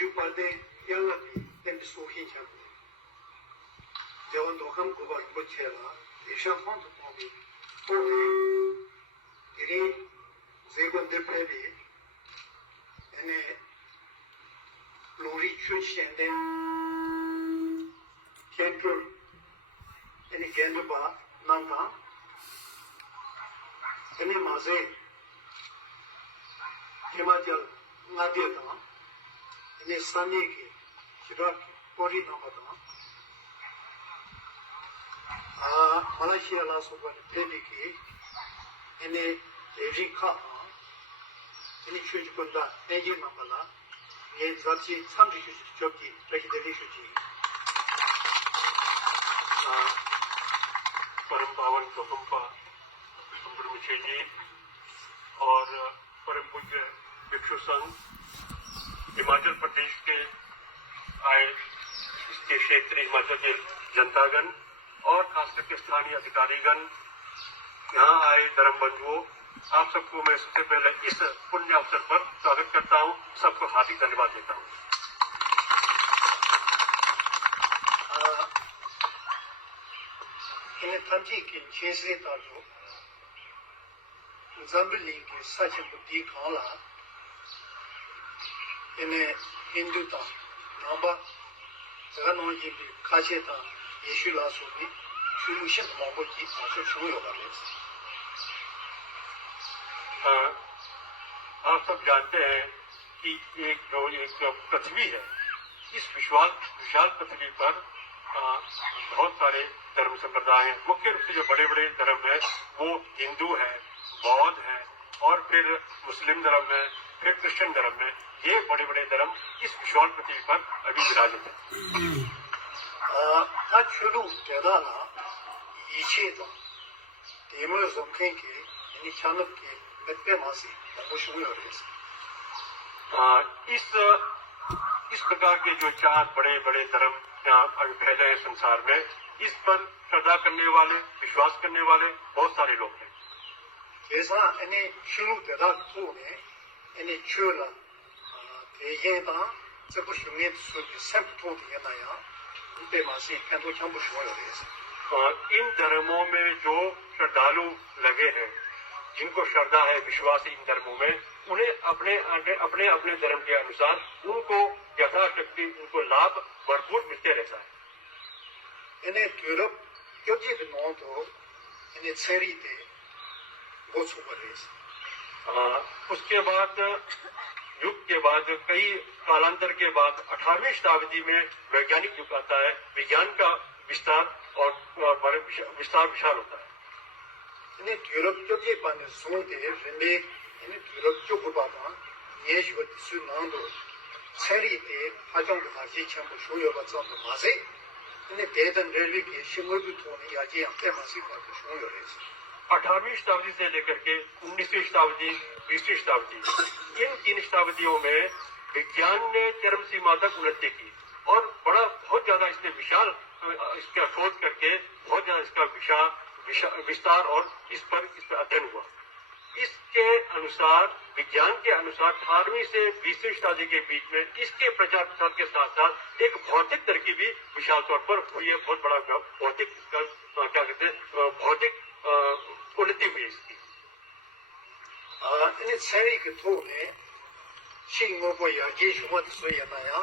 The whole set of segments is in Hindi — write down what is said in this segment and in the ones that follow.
우주바데 양아비 된 소희참 저원도 한국어 못해라 대상한테 보기 보기 이리 세건데 패비 에네 로리 출시인데 켄트 에네 겐드바 난다 에네 마세 हिमाचल नदी था इन्हें स्थानीय के चिराग कोरी नमदा मलेशिया लासोबन पेबी की इन्हें एरिका इन्हें शुचकुंडा नेजी नमला ये जाती सामने शुचकी लेकिन शुची परम पावन गोपम्पा सुब्रमण्य जी और परम पूज्य भिक्षु संघ हिमाचल प्रदेश के आए इसके क्षेत्रीय हिमाचल के जनतागण और खास करके स्थानीय अधिकारीगण यहाँ आए धर्म बंधुओं आप सबको मैं सबसे पहले इस पुण्य अवसर पर स्वागत करता हूँ सबको हार्दिक धन्यवाद देता हूँ इन्हें तंजी की छेसरे ताजो ज़म्बिली के सच बुद्धि खाला इन्हें हिंदू ता नाबा जगनों जी भी खाचे ता यीशु लासो भी शुरूशन मामूल की आशा शुरू होगा आप सब जानते हैं कि एक पृथ्वी है इस विशाल पृथ्वी पर बहुत सारे धर्म संप्रदाय हैं मुख्य रूप से जो बड़े बड़े धर्म है वो हिंदू है बौद्ध है और फिर मुस्लिम धर्म है फिर क्रिश्चियन धर्म है ये बड़े बड़े धर्म इस विशाल पृथ्वी पर अभी विराजित है आज शुरू तेदाना इसे तो तेमर ज़म्खे के यानी चाणक के मित्ते मासी वो शुरू हो रहे हैं इस प्रकार के जो चार बड़े बड़े धर्म यहाँ अभी फैले हैं संसार में इस पर श्रद्धा करने वाले विश्वास करने वाले बहुत सारे लोग हैं ऐसा इन्हें शुरू तेरा तो ने इन्हें चुला ये ता जब शुरुआत से सब तो दिया ना यार उनपे मासी क्या तो चंबु शुरू हो रहे हैं इन धर्मों में जो श्रद्धालु लगे हैं जिनको श्रद्धा है विश्वास इन धर्मों में उन्हें अपने अपने धर्म के अनुसार उनको यथाशक्ति उनको लाभ भरपूर मिलते रहता है इन्हें यूरोप क्योंकि नौ तो इन्हें छेरी थे वो सुपर रेस उसके बाद युग के बाद कई कालांतर के बाद 18वीं शताब्दी में वैज्ञानिक युग आता है विज्ञान का विस्तार और विस्तार विशाल होता है इन्हें यूरोप क्योंकि पाने सोते रिंदे इन्हें यूरोप जो बुबाता ये शुद्ध सुनांदो छेरी थे हजों के हाजी चंबु शुरू बच्चों के मासे इन्हें तेज़न रेलवे के शिमोलू थोने या जी अपने मासी को शुरू हो रहे हैं 18वीं शताब्दी से लेकर के 19वीं शताब्दी 20वीं शताब्दी इन 3 शताब्दियों में विज्ञान ने चरम सीमा तक उन्नति की और बहुत ज्यादा इसने विशाल इसका शोध करके बहुत ज्यादा इसका विस्तार और इस पर अध्ययन हुआ इसके अनुसार विज्ञान के अनुसार 18वीं से 20वीं शताब्दी के बीच में इसके प्रचार प्रसार के साथ साथ एक भौतिक तरक्की भी विशाल तौर पर हुई है बहुत बड़ा भौतिक क्या कहते हैं भौतिक उन्नति हुई इसकी इन्हें छेरी के तो ने शिंगो को या ये शुरुआत से या ना या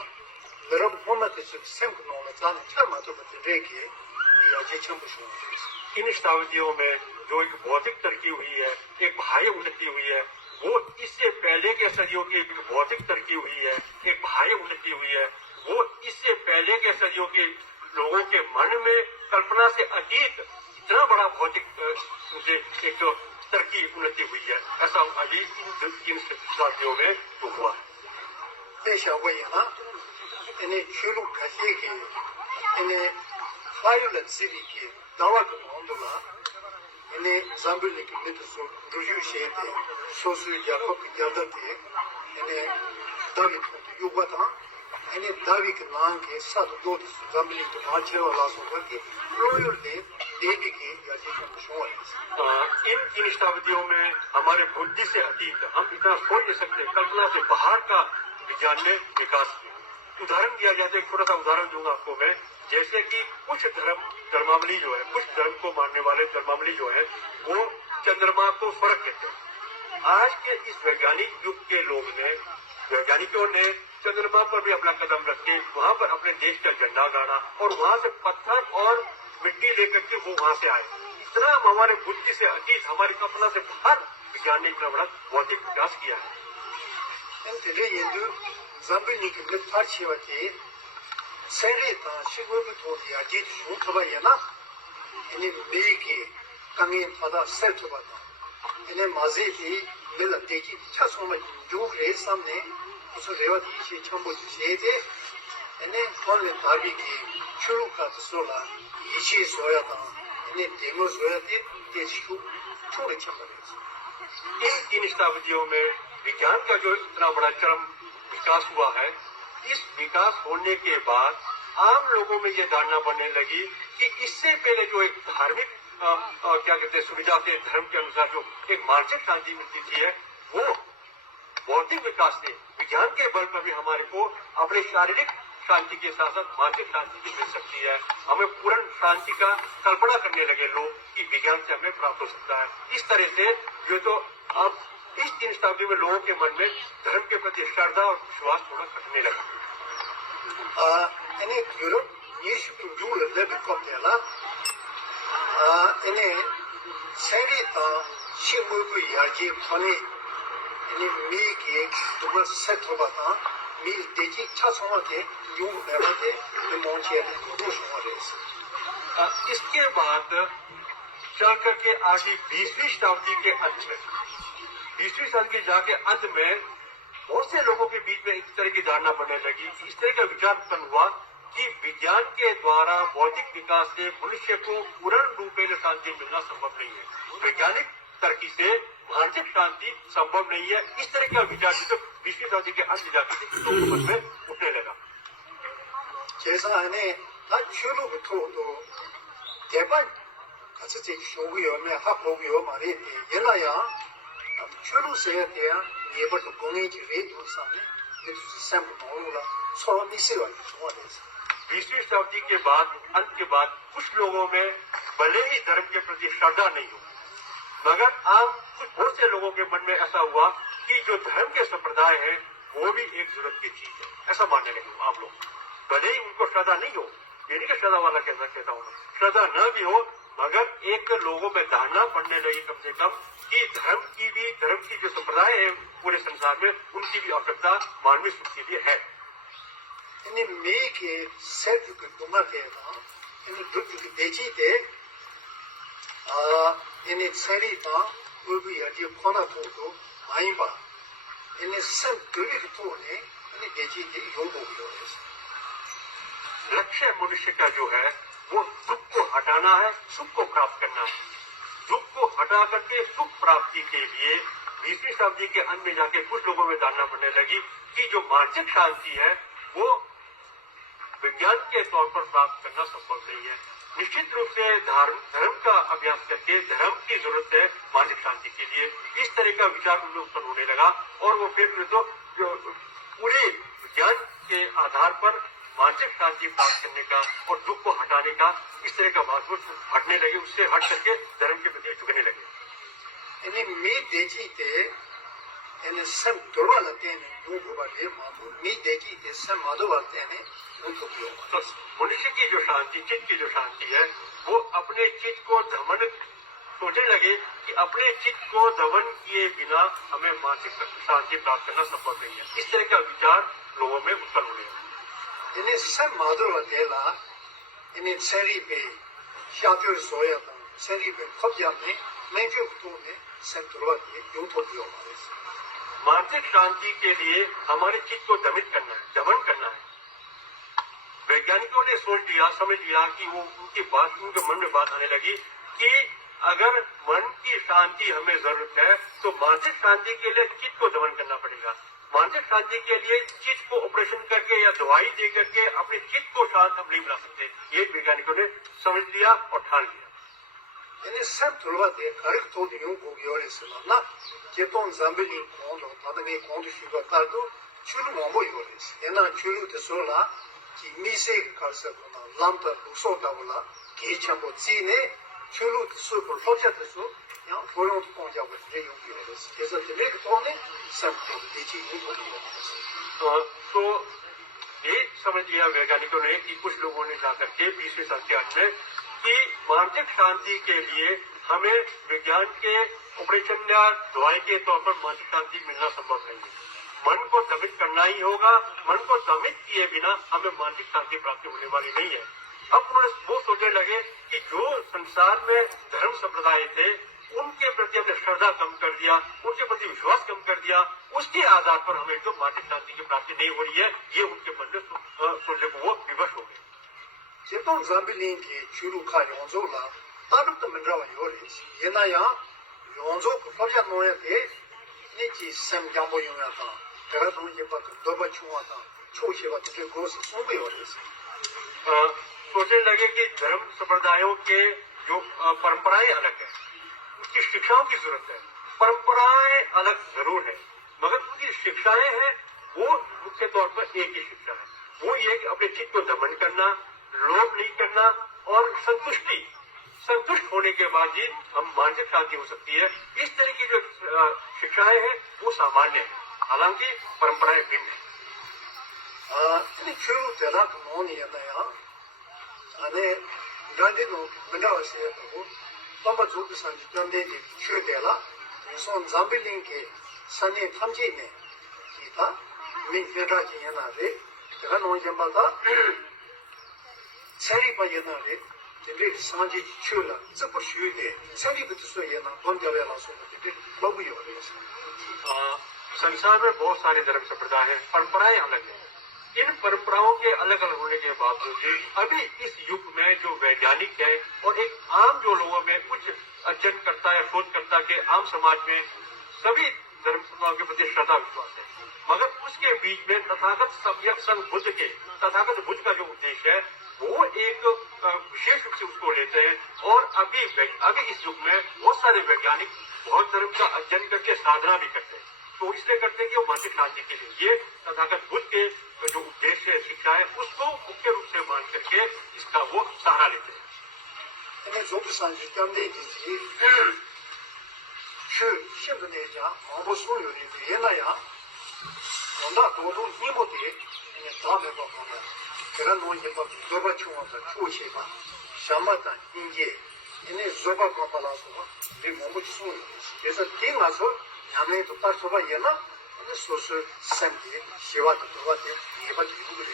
लरब होना तो सिर्फ सिंपल नॉलेज जाने चार मात्रों में देखिए या ये चंबु शुरू इन शताब्दियों में जो एक भौतिक तरक्की हुई है एक बाह्य उन्नति हुई है वो इससे पहले के सदियों की भौतिक तरक्की हुई है एक बाह्य उन्नति हुई है वो इससे पहले के सदियों के लोगों के मन में कल्पना से अतीत इतना बड़ा भौतिक एक तरक्की उन्नति हुई है ऐसा अभी इन शताब्दियों में तो हुआ है ऐसा हुई है ना इन्हें शुरू करके के इन्हें वायलेंस सिटी के दावा को मामला इन्हें ज़म्बिली के मित्र सो रुजू शेते सोशल जापक ज्यादा थे इन्हें दावी तो युवा था इन्हें दावी के नाम के साथ दो ज़म्बिली के माचे वाला सोचा कि रॉयल डे देवी के या इन शताब्दियों में हमारे बुद्धि से अतीत हम इतना सोच नहीं सकते कल्पना से बाहर का विज्ञान में विकास किया उदाहरण दिया जाए तो एक छोटा सा उदाहरण दूंगा आपको मैं। जैसे कि कुछ धर्मावली जो है, कुछ धर्म को मानने वाले धर्मावली जो है, वो चंद्रमा को स्वर्ग कहते हैं। आज के इस वैज्ञानिक युग के वैज्ञानिकों ने चंद्रमा पर भी अपना कदम रख के वहां पर अपने देश का झंडा गाड़ा और वहां से पत्थर और मिट्टी लेकर के वो वहां से आए। इतना हमारे बुद्धि से अतीत, हमारी कल्पना से बाहर विज्ञान ने इतना बड़ा भौतिक विकास किया है। zambilnikimle parçavati senri ta shigurgu thodi aji shutba yana ene meki kangi pada seltuba ene mazi ti mela deji chasoma jugre samne usu rewati shi chambo jede ene konle tabi ki churuka sola yishi soya ta ene demo soya ti deshu छोड़े चल रहे। इन 3 शताब्दियों में विज्ञान का जो इतना बड़ा चरम विकास हुआ है, इस विकास होने के बाद आम लोगों में ये धारणा बनने लगी कि इससे पहले जो एक धार्मिक क्या कहते हैं सुविधा से धर्म के अनुसार जो एक मानसिक शांति मिलती थी है, वो भौतिक विकास से विज्ञान के बल पर भी हमारे को अपने शारीरिक शांति के साथ साथ मानसिक शांति भी मिल सकती है। हमें पूर्ण शांति का कल्पना करने लगे लोग कि विज्ञान से हमें प्राप्त हो सकता है। इस तरह से जो तो अब इस 3 शताब्दी में लोगों के मन में धर्म के प्रति श्रद्धा और विश्वास थोड़ा घटने लगा। ene Europe yesu jule lebe kopela ene seri ta shimu ku yaji phone ene mi ke tuba sethoba ta mi deji chasoma ke yu leba de monche de इसके बाद चल करके आगे 20वीं शताब्दी के अंत में 20वीं शताब्दी के जाके अंत में बहुत से लोगों के बीच में इस तरह की धारणा बनने लगी, इस तरह का विचार उत्पन्न हुआ कि विज्ञान के द्वारा भौतिक विकास से मनुष्य को पूर्ण रूप में शांति मिलना संभव नहीं है। वैज्ञानिक तरक्की से मानसिक शांति संभव नहीं है। इस तरह का विचार जो 20वीं शताब्दी के अंत जाके लोगों के मन में उठने लगा। जैसा है 나 출루부터도 대반 같이 제 쇼기요면 학보기요 말이 얘라야 출루세야 돼야 예버도 공예지 레도 사네 그래서 샘플 나오라 서로 미세가 좋아졌어 20वीं शताब्दी के बाद अंत के बाद कुछ लोगों में भले ही धर्म के प्रति श्रद्धा नहीं हो, मगर आम कुछ बहुत से लोगों के मन में ऐसा हुआ कि जो धर्म के संप्रदाय है वो भी एक जरूरत की चीज है, ऐसा मानने लगे आम लोग। भले ही उनको श्रद्धा नहीं हो, ये नहीं कि श्रद्धा वाला कहता हूँ, श्रद्धा न भी हो, मगर एक लोगों में धारणा बनने लगी कम से कम कि धर्म की जो संप्रदाय है पूरे संसार में उनकी भी आवश्यकता मानवीय सुख के लिए है। ene meke self ku dunga keda ene duk ku deji de ene seri ta ubi yaji khona to mai ba ene sem duri to ne ene deji de yongbo kyo लक्ष्य मनुष्य का जो है वो दुख को हटाना है, सुख को प्राप्त करना है। दुख को हटा करके सुख प्राप्ति के लिए 20वीं शताब्दी के अंत में जाके कुछ लोगों में धारणा बनने लगी कि जो मानसिक शांति है वो विज्ञान के तौर पर प्राप्त करना संभव नहीं है। निश्चित रूप से धर्म का अभ्यास करके धर्म की जरूरत है मानसिक शांति के लिए। इस तरह का विचार उनमें उत्पन्न होने लगा और वो फिर तो पूरे विज्ञान के आधार पर मानसिक शांति प्राप्त करने का और दुख को हटाने का इस तरह का भाव हटने लगे, उससे हट करके धर्म के प्रति झुकने लगे। ene me deji de ene sem dorala tene yogo ba le madu me deji de sem madu ba tene uto kyo तो मनुष्य की जो शांति, चित्त की जो शांति है वो अपने चित्त को दमन सोचने लगे कि अपने चित्त को दमन किए बिना हमें मानसिक शांति प्राप्त करना संभव नहीं है। इस तरह का विचार लोगों में उत्पन्न होने लगा। ene sem madu ba de la ene seri be shatur soya ta seri be khobya me menju to ne sem dorwa de yoto kyo ma desu मानसिक शांति के लिए हमारे चित्त को दमित करना है, दमन करना है। वैज्ञानिकों ने सोच लिया, समझ लिया कि वो उनके मन में बात आने लगी कि अगर मन की शांति हमें जरूरत है तो मानसिक शांति के लिए चित्त को दमन करना पड़ेगा। मानसिक शांति के लिए चित्त को ऑपरेशन करके या दवाई दे करके अपने चित्त को शांत हम नहीं बना सकते। ये वैज्ञानिकों ने समझ लिया और ठान लिया। ene sem dorwa de karik to de yogo yore sala na jeton zambeli kondo tadame kondo shiba tardo chulu mambo yoris. Yana chulu de sola, ki mise kalsa kuna, lamta lukso tabula, ki chambo zine, chulu de so por loja de so, yang foyon to kongja wa de yung yoris. Kesa de mek tone, sampo de chi yung yoris. तो ये समझ लिया वैज्ञानिकों ने कि कुछ लोगों ने जाकर के 20वीं शताब्दी में कि मानसिक शांति के लिए हमें विज्ञान के ऑपरेशन या दवाई के तौर पर मानसिक शांति मिलना संभव नहीं है। मन को दमित करना ही होगा। मन को दमित किए बिना हमें मानसिक शांति प्राप्ति होने वाली नहीं है। अब उन्होंने वो सोचने लगे कि जो संसार में धर्म संप्रदाय थे उनके प्रति हमने श्रद्धा कम कर दिया, उनके प्रति विश्वास कम कर दिया, उसके आधार पर हमें जो मानसिक शांति की प्राप्ति नहीं हो रही है, ये उनके मन में सोचने को वो विवश हो गए। 제동 잠빌링기 주루카 용조라 따르도 만들어 요리스 예나야 용조 그 법자 노예게 니지 삼장보 용야다 내가 돈 이제 봐 너가 중요하다 초시가 되게 고스 송배 요리스 सोचने लगे कि धर्म संप्रदायों के जो परंपराएं अलग है, उसकी शिक्षाओं की जरूरत है। परंपराएं अलग जरूर है, मगर उनकी शिक्षाएं हैं वो मुख्य तौर पर एक ही शिक्षा है। वो ये कि अपने चित्त को दमन करना, लोभ नहीं करना और संतुष्ट होने के बाद ही हम मानसिक शांति हो सकती है। इस तरह की जो शिक्षाएं हैं वो सामान्य है, हालांकि परंपराएं भिन्न है। 근데 주로 대략 논이었나요? 안에 이란데도 문제가 있고 또 조기산 전대지 최대라 손 잠빌링게 산에 탐지네 기타 민페라지 연하데 제가 논점마다 세리바 연하데 제리 산지 추라 저거 쉬우데 세리부터 소연나 본대라서 이게 너무 요래서 संसार में बहुत सारे धर्म संप्रदाय हैं, परंपराएं अलग हैं। इन परंपराओं के अलग अलग होने के बावजूद अभी इस युग में जो वैज्ञानिक है और एक आम जो लोगों में कुछ अध्ययनकर्ता या शोधकर्ता के आम समाज में सभी धर्म संप्रदायों के प्रति श्रद्धा विश्वास है, मगर उसके बीच में तथागत सम्यक संघ बुद्ध के तथागत बुद्ध का जो उद्देश्य है वो एक विशेष रूप से उसको लेते हैं। और अभी इस युग में बहुत सारे वैज्ञानिक बौद्ध धर्म का अध्ययन करके साधना भी करते हैं, तो इसलिए करते हैं कि वो मानसिक शांति के लिए ये तथागत बुद्ध के जो उद्देश्य है, शिक्षा है, उसको मुख्य रूप से मान करके इसका वो सहारा लेते हैं। 근데 조기산 전대지现在那家我们所有的原来呀，我那多种你不得，你打那个方面，这个东西把多把情况是出去吧，什么的理解，因为多把光把那说，对我们所有，就是听我说，俺们都把说吧也那，那说是身体希望的多的，也把这个东西。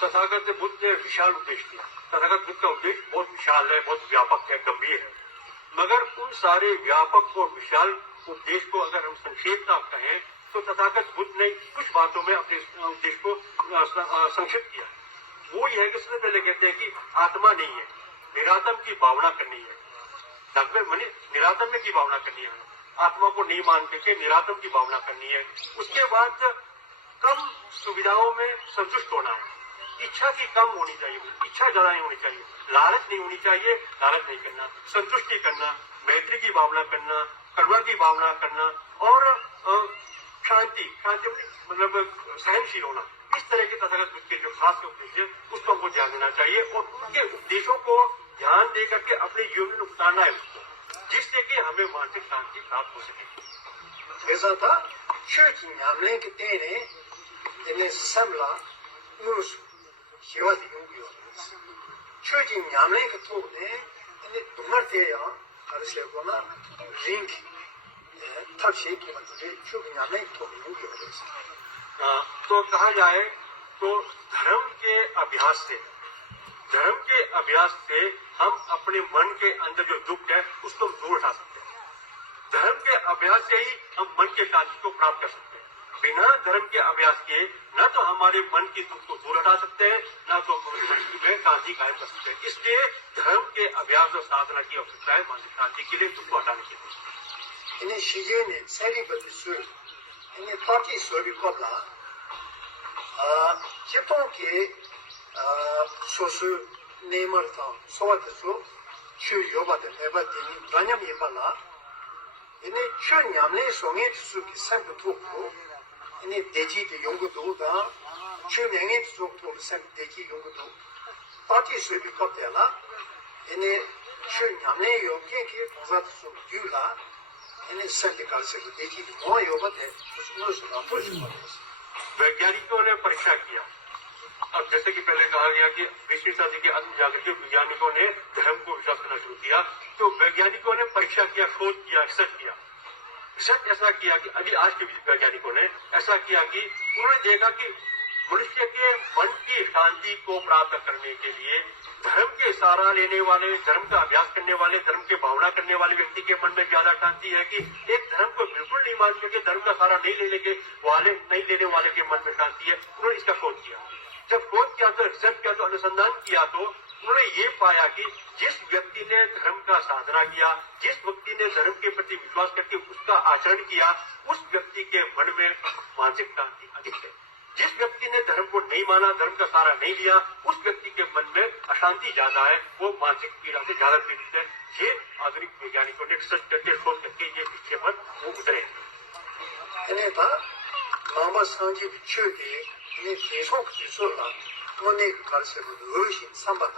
तथागत बुद्ध ने विशाल उद्देश्य दिया। तथागत बुद्ध का उद्देश्य बहुत विशाल है, बहुत व्यापक है, गंभीर है, मगर उन सारे व्यापक और विशाल उद्देश्य को अगर हम संक्षेप में कहें तो तथागत बुद्ध ने कुछ बातों में अपने उद्देश्य को संक्षिप्त किया। वो यह है कि सबसे पहले कहते हैं कि आत्मा नहीं है, निरात्म की भावना करनी है। निरात्म की भावना करनी है, आत्मा को नहीं मान करके निरात्म की भावना करनी है। उसके बाद कम सुविधाओं में संतुष्ट होना है, इच्छा की कम होनी चाहिए, इच्छा ज्यादा नहीं होनी चाहिए, लालच नहीं होनी चाहिए, लालच नहीं करना, संतुष्टि करना, मैत्री की भावना करना, करुणा की भावना करना और शांति मतलब सहनशील होना। इस तरह के तथागत बुद्ध के जो खास उद्देश्य है उसको हमको ध्यान देना चाहिए और उनके उपदेशों को ध्यान दे करके अपने जीवन में उतारना है उसको, जिससे कि हमें मानसिक शांति प्राप्त हो सके। ऐसा था शर्ची नामले के तेरे इन्हें समला नुरुस शिवाजी योगी हो शर्ची नामले के तो ने इन्हें तुम्हारे ते यहाँ हरसे को ना रिंग तब की मतलब शर्ची नामले तो योगी हो तो कहा जाए तो धर्म के अभ्यास से हम अपने मन के अंदर जो दुख है उसको दूर हटा सकते हैं। धर्म के अभ्यास से ही हम मन के शांति को प्राप्त कर सकते हैं। बिना धर्म के अभ्यास के न तो हमारे मन की दुख को दूर हटा सकते हैं, न तो हमारे मन में शांति कायम कर सकते हैं। इसलिए धर्म के अभ्यास और साधना की आवश्यकता है मानसिक शांति के लिए, दुख को हटाने के लिए। इन्हें शीजे ने सैरी बदल इन्हें ताकि सोरी कबला चित्तों के सोसु नेमर था सोवत सो छु योबत नेबत रन्यम येबला इन्हें छु न्यामने सोंगे सु की संग तो को 이네 대지의 연구도다 최명의 속도를 생 대지 연구도 파티 수업이 껍데라 이네 최냐네 요케케 도사도 유라 이네 सर्टिकल 대지 뭐 요거데 무슨 안 보이는 वैज्ञानिकों ने परीक्षा किया। अब जैसे कि पहले कहा गया कि 20वीं सदी के अंत जाकर के वैज्ञानिकों ने धर्म को विश्वास करना शुरू किया, तो वैज्ञानिकों ने परीक्षा किया, शोध किया, रिसर्च किया। रिसर्च ऐसा किया कि अभी आज के वैज्ञानिकों ने ऐसा किया कि उन्होंने देखा कि मनुष्य के मन की शांति को प्राप्त करने के लिए धर्म के सहारा लेने वाले, धर्म का अभ्यास करने वाले, धर्म की भावना करने वाले व्यक्ति के मन में ज्यादा शांति है कि एक धर्म को बिल्कुल नहीं मान करके धर्म का सहारा नहीं लेने वाले के मन में शांति है। उन्होंने इसका शोध किया। जब शोध किया तो रिसर्च किया तो अनुसंधान किया तो उन्होंने ये पाया कि जिस व्यक्ति ने धर्म का साधना किया, जिस व्यक्ति ने धर्म के प्रति विश्वास करके उसका आचरण किया, उस व्यक्ति के मन में मानसिक शांति अधिक है। जिस व्यक्ति ने धर्म को नहीं माना, धर्म का सहारा नहीं लिया, उस व्यक्ति के मन में अशांति ज्यादा है, वो मानसिक पीड़ा से ज्यादा पीड़ित है। ये आधुनिक वैज्ञानिकों ने रिसर्च करके शोध करके ये विषय पर वो उतरे। 마마 상지 비추기 이 계속 기술라 뭐네 가르쳐도 어르신 삼바다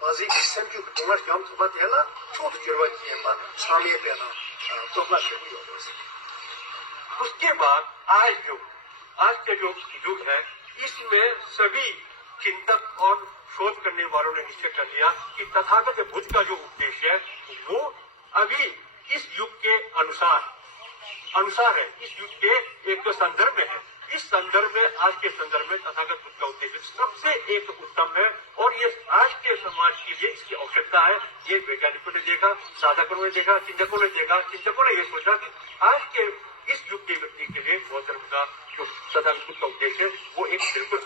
마지 생주 동안 염두가 되라 초도 결과지에만 참여에 되나 똑같이 보여요. उसके बाद आज का जो युग है, इसमें सभी चिंतक और शोध करने वालों ने निश्चय कर लिया कि तथागत बुद्ध का जो उपदेश है वो अभी इस युग के अनुसार है, इस युग के एक संदर्भ में है। इस संदर्भ में, आज के संदर्भ में तथागत बुद्ध का उद्देश्य सबसे एक उत्तम है और ये आज के समाज के लिए इसकी आवश्यकता है। ये वैज्ञानिकों ने देखा, साधकों ने देखा, चिंतकों ने ये सोचा कि आज के इस युग के व्यक्ति के लिए बौद्ध धर्म का जो तथागत बुद्ध का उद्देश्य है वो एक बिल्कुल